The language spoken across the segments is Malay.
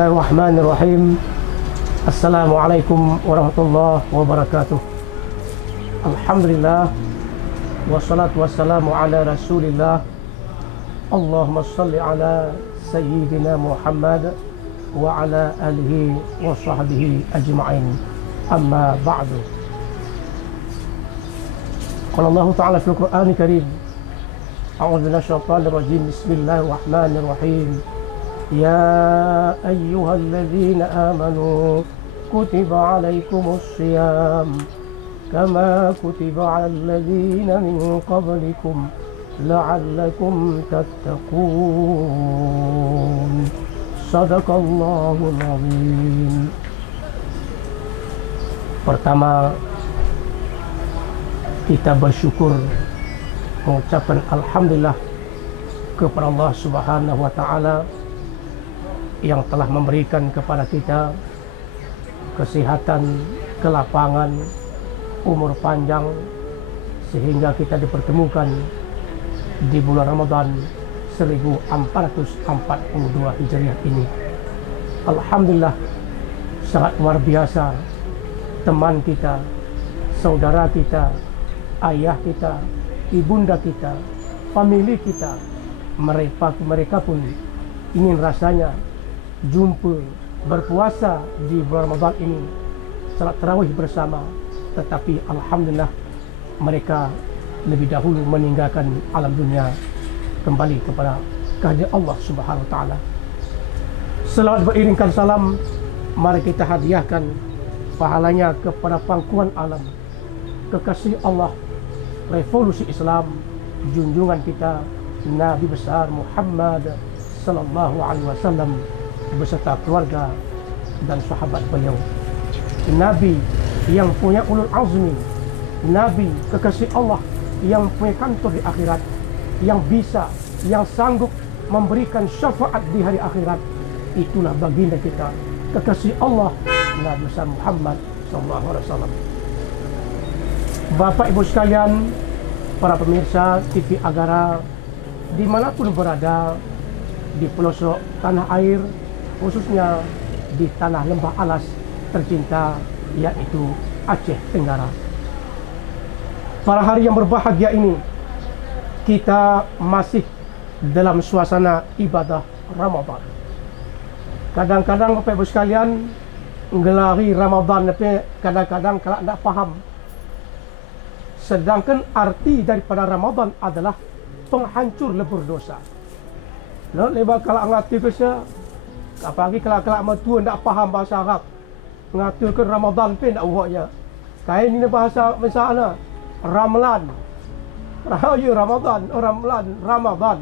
Bismillahirrahmanirrahim. Assalamualaikum warahmatullahi wabarakatuh. Alhamdulillah, wassalatu wassalamu ala rasulillah. Allahumma salli ala sayyidina Muhammad wa ala alihi wa sahbihi ajma'in. Amma ba'du. Qala Allah Ta'ala fil Qur'anil Karim, a'udzu minasyaitonir syaitanir rajim. Bismillahirrahmanirrahim. يا أيها الذين آمنوا كتب عليكم الصيام كما كتب على الذين من قبلكم لعلكم تتقون صدق الله العظيم. Pertama, kita bersyukur, mengucapkan alhamdulillah kepada Allah Subhanahu wa taala yang telah memberikan kepada kita kesehatan, kelapangan, umur panjang sehingga kita dipertemukan di bulan Ramadan 1442 Hijriah ini. Alhamdulillah, sangat luar biasa. Teman kita, saudara kita, ayah kita, ibunda kita, famili kita, mereka pun ingin rasanya jumpa berpuasa di bulan Ramadan ini, salat tarawih bersama, tetapi alhamdulillah mereka lebih dahulu meninggalkan alam dunia, kembali kepada kehadirat Allah Subhanahu wa taala. Selawat beriringkan salam, mari kita hadiahkan pahalanya kepada pangkuan alam, kekasih Allah, revolusi Islam, junjungan kita Nabi besar Muhammad sallallahu alaihi wasallam beserta keluarga dan sahabat beliau. Nabi yang punya ulul azmi, Nabi kekasih Allah yang punya kantor di akhirat, yang bisa, yang sanggup memberikan syafaat di hari akhirat. Itulah baginda kita, kekasih Allah, Nabi besar Muhammad sallallahu alaihi wasallam. Bapak Ibu sekalian, para pemirsa TV Agara dimanapun berada di pelosok tanah air, khususnya di tanah lembah alas tercinta, yaitu Aceh Tenggara. Pada hari yang berbahagia ini, kita masih dalam suasana ibadah Ramadan. Kadang-kadang Bapak Ibu sekalian, gelari Ramadan tapi kadang-kadang kalau tidak faham. Sedangkan arti daripada Ramadan adalah penghancur lebur dosa. Lebar kalau ngerti ke saya, apalagi kalau matua tidak faham bahasa Arab, mengatakan Ramadan pun tak buatnya. Kain ini bahasa Mesana, Ramlan. Ya Ramadan, Ramadan.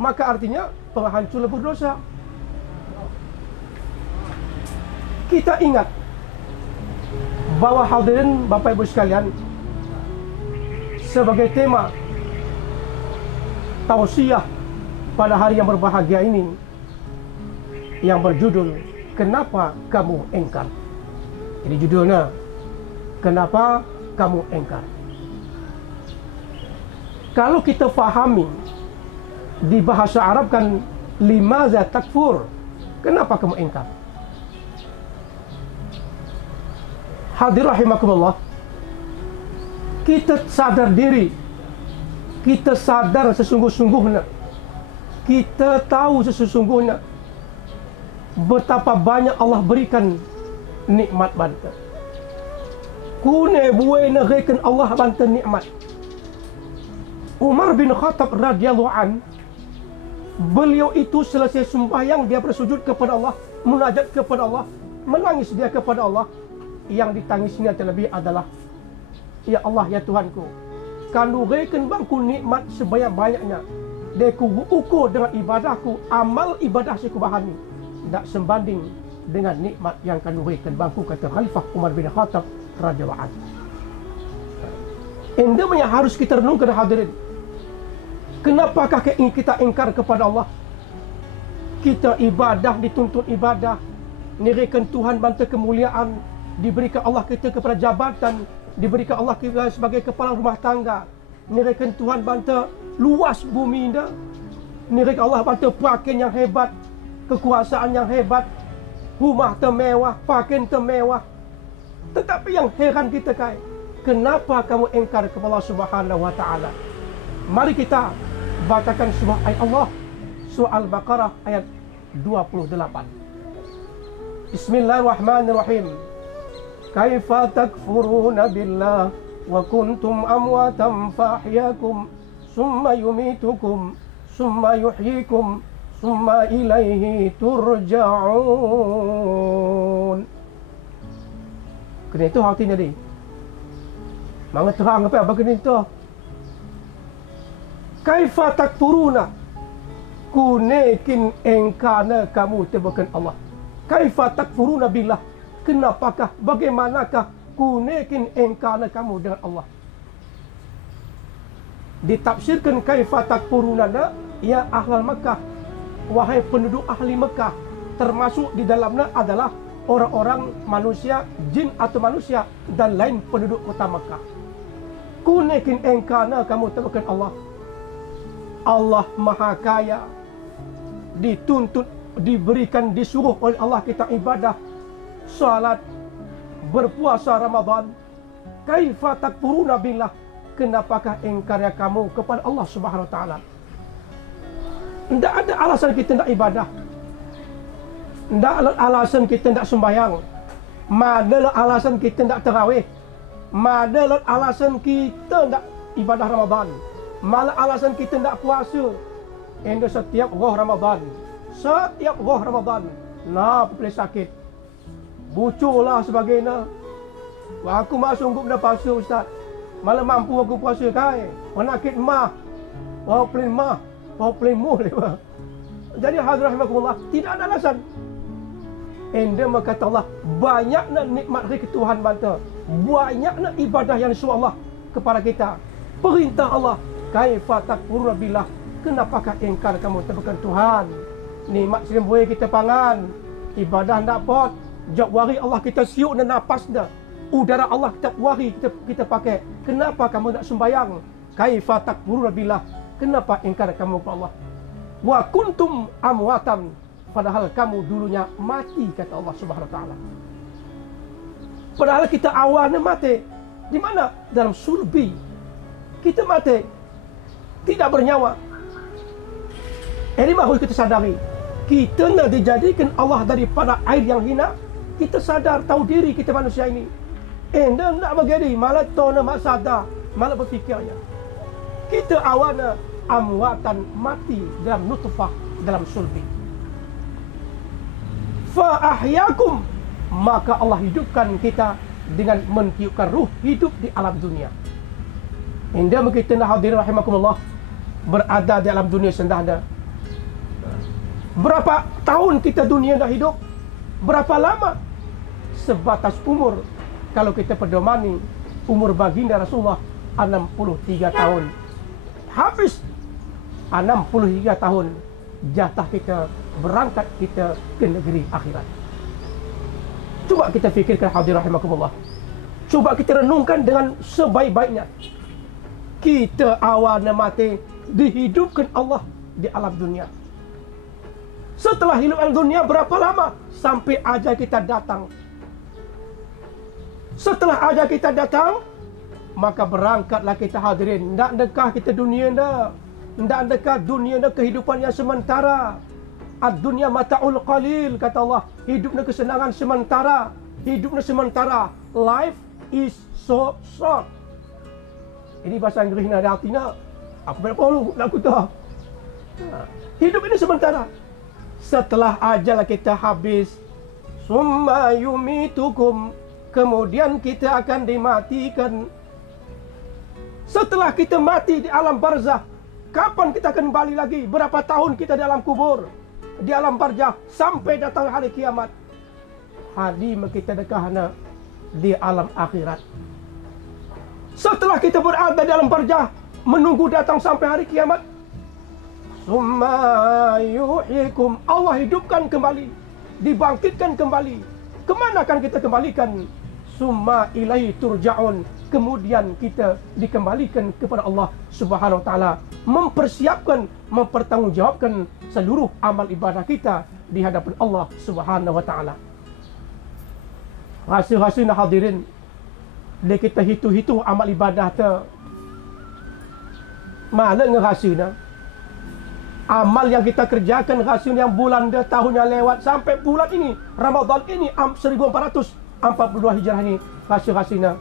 Maka artinya penghancur lebur dosa. Kita ingat bahwa hadirin Bapak Ibu sekalian, sebagai tema tausiah pada hari yang berbahagia ini yang berjudul Kenapa Kamu Engkar. Jadi judulnya Kenapa Kamu Engkar. Kalau kita fahami di bahasa Arab kan limaza takfur, kenapa kamu engkar? Hadir rahimakumullah, kita sadar diri, kita sadar sesungguh-sungguhnya, kita tahu sesungguhnya betapa banyak Allah berikan nikmat bantu. Kune buai negerikan Allah bantu nikmat. Umar bin Khattab radhiyallahu an, beliau itu selesai sembahyang dia bersujud kepada Allah, munajat kepada Allah, menangis dia kepada Allah. Yang ditangisnya terlebih adalah, ya Allah, ya Tuhanku, kandungkan bangku nikmat sebanyak-banyaknya, deku ukur dengan ibadahku, amal ibadah siku bahani tak sembanding dengan nikmat yang kandungkan bangku, kata Khalifah Umar bin Khattab radhiyallahu anhu. Endemnya harus kita renungkan hadirin, kenapakah kita ingkar kepada Allah? Kita ibadah, dituntut ibadah, nirikan Tuhan bantu kemuliaan, diberikan Allah kita kepada jabatan, diberikan Allah kita sebagai kepala rumah tangga, nirikan Tuhan bantu luas bumi ini, nirikan Allah bantu pakaian yang hebat, kekuasaan yang hebat, rumah termewah, pakaian termewah. Tetapi yang heran kita kenapa kamu engkar kepada Allah Subhanahu wa taala? Mari kita bacakan sebuah ayat Allah, surah Al-Baqarah ayat 28. Bismillahirrahmanirrahim. Kaifa takfuruna billah wa kuntum amwatan fa ahyakum summa yumitukum summa yuhyikum summa ilaihi turja'un. Kena itu hati tadi. Manga terang apa kena itu? Kaifa takfuruna, kunekin engkana kamu tebakan Allah. Kaifa takfuruna billah, kenapakah, bagaimanakah kunekin engkana kamu dengan Allah? Ditafsirkan kaifa takfuruna ya ahlal Makkah, wahai penduduk ahli Mekah, termasuk di dalamnya adalah orang-orang manusia, jin atau manusia dan lain penduduk kota Mekah. Kunekin engkana kamu tebakan Allah. Allah Maha Kaya, dituntut, diberikan, disuruh oleh Allah kita ibadah, salat, berpuasa Ramadan. Kaifa takfuruna billah, kenapakah engkarnya kamu kepada Allah Subhanahu wa taala? Tidak ada alasan kita tidak ibadah, tidak ada alasan kita tidak sembahyang, mana alasan kita tidak tarawih, mana alasan kita tidak ibadah Ramadan, malah alasan kita tidak puasa. Enda setiap roh Ramadan, setiap roh Ramadan, boleh sakit, bucurlah sebagainya. Wah, aku mah sungguh dah puasa Ustaz, malah mampu aku puasa kai. Penakit mah, wah pelin mah, wah pelin muh lewa. Jadi hadirin rahimakumullah, tidak ada alasan. Enda berkata Allah, banyaknya nikmat rezeki Tuhan bantu, banyaknya ibadah yang disuruh Allah kepada kita. Perintah Allah, kaifa takfuruna billah, kenapakah engkar kamu tebakan Tuhan? Nikmat sering boleh kita pangan, ibadah nak pot, jawab wari Allah kita siuk dan napas dah. Udara Allah kita wari kita pakai. Kenapa kamu tak sembayang? Kaifa takfuruna billah, kenapa engkar kamu kepada Allah? Wa kuntum amwatan, padahal kamu dulunya mati, kata Allah Subhanahu wa taala. Padahal kita awalnya mati. Di mana? Dalam sulbi. Kita mati, tidak bernyawa. Ini mahu kita sadari, kita nak dijadikan Allah daripada air yang hina. Kita sadar, tahu diri kita manusia ini. Enda nak begini, malah tona mak sadar, malah berfikirnya. Kita awalnya amwatan, mati dalam nutfah, dalam sulbi. Fa ahyakum, maka Allah hidupkan kita dengan mentiupkan ruh hidup di alam dunia. Indah kita nak hadirin rahimakumullah, berada di alam dunia sendahnya. Berapa tahun kita dunia dah hidup? Berapa lama? Sebatas umur. Kalau kita pedomani umur baginda Rasulullah 63 tahun. Habis 63 tahun, jatah kita berangkat kita ke negeri akhirat. Cuba kita fikirkan hadirin rahimakumullah. Cuba kita renungkan dengan sebaik-baiknya. Kita awalnya mati, dihidupkan Allah di alam dunia. Setelah hidup alam dunia berapa lama? Sampai ajal kita datang. Setelah ajal kita datang, maka berangkatlah kita hadirin. Tak dekah kita dunia dah. Tak dekah dunia dah kehidupan yang sementara. Ad-dunya mata'ul qalil, kata Allah. Hidupnya kesenangan sementara. Hidupnya sementara. Life is so short. Ini bahasa Inggeris nak ada artinya. Aku berapa dulu nak aku tahu. Hidup ini sementara. Setelah ajal kita habis, summa yumitukum, kemudian kita akan dimatikan. Setelah kita mati di alam barzah, kapan kita akan kembali lagi? Berapa tahun kita di alam kubur, di alam barzah, sampai datang hari kiamat. Hadim kita dekahna di alam akhirat. Setelah kita berada di alam barzah, menunggu datang sampai hari kiamat, summa yuhyikum, Allah hidupkan kembali, dibangkitkan kembali. Kemana akan kita kembalikan? Summa ilaihi turja'un, kemudian kita dikembalikan kepada Allah Subhanahu wa taala, mempersiapkan, mempertanggungjawabkan seluruh amal ibadah kita di hadapan Allah Subhanahu wa taala. Rasa-rasa nak hadirin, bila kita hitung-hitung amal ibadah tu, mana ngerasanya amal yang kita kerjakan, rasanya yang bulan dah, tahun yang lewat sampai bulan ini Ramadan ini 1442 Hijrah ini, rasa-rasanya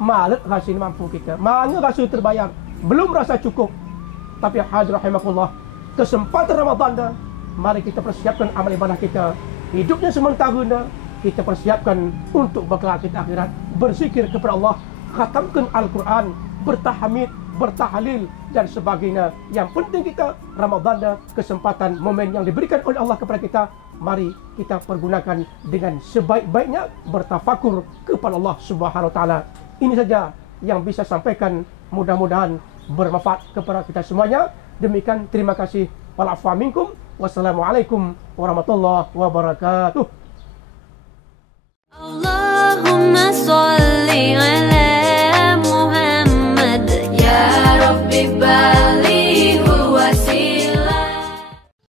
malah rasanya mampu kita, mana rasa terbayar, belum rasa cukup. Tapi hadir rahimakumullah, kesempatan Ramadan dah, mari kita persiapkan amal ibadah kita. Hidupnya sementara dah, kita persiapkan untuk bekal kita akhirat. Berzikir kepada Allah, khatamkan Al-Quran, bertahmid, bertahlil dan sebagainya. Yang penting kita Ramadan dah, kesempatan momen yang diberikan oleh Allah kepada kita, mari kita pergunakan dengan sebaik-baiknya, bertafakur kepada Allah Subhanahu wa taala. Ini saja yang bisa sampaikan, mudah-mudahan bermanfaat kepada kita semuanya. Demikian, terima kasih. Wa'alaikum minkum. Wassalamualaikum warahmatullahi wabarakatuh. Allahumma salli ala